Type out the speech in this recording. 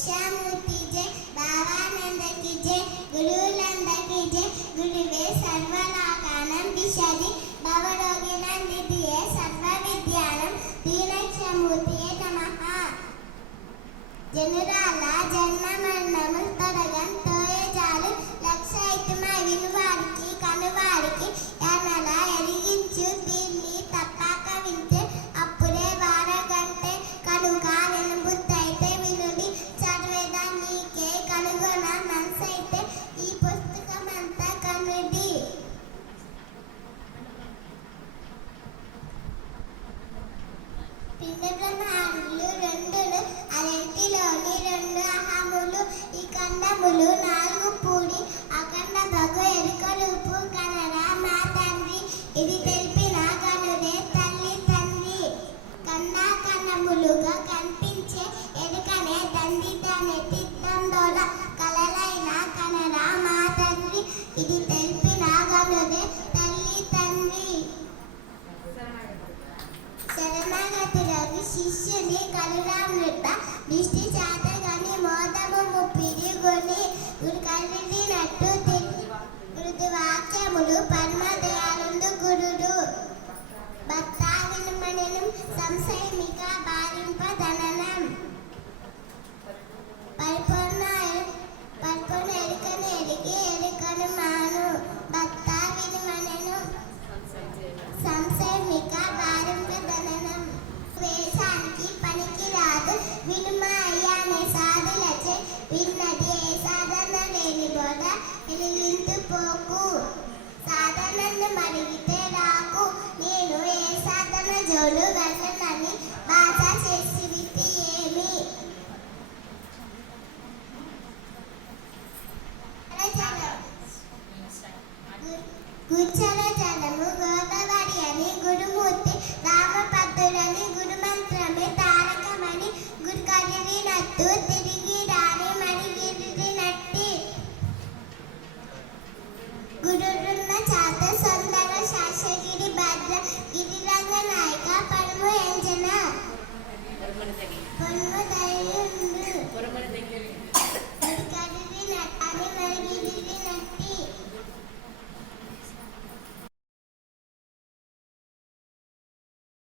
దక్షామూర్తి జయ భావానందకి జయ గురువులందకి జయ గురువే సర్వలాకానం విశది భవరోగి నందిదియే సర్వ విద్యానం దీనక్షమూర్తియే నమ. జనురాల జన్మ మరణము తొడగం తోయే జాలు లక్ష ఇటుమై వినువారికి కనువారికి ఎనలా ఎరిగించు పిండ బ్రహ్మాండులు రెండులు అరెంటిలోని రెండు అహములు ఈ కండములు నాలుగు పూడి ശിഷ്യനെ കരുണാമൃത ദൃഷ്ടിശാസ്ത്ര తిరిగించుపోకు సాధనను మరిగితే రాకు. నేను ఏ సాధన జోలు వెళ్ళనని బాధ చేసి ఏమి? గుచ్చల జలము గోదావరి అని గురుమూర్తి రామపద్దుడని గురుమంత్రమే తారకమని గురుకరినట్టు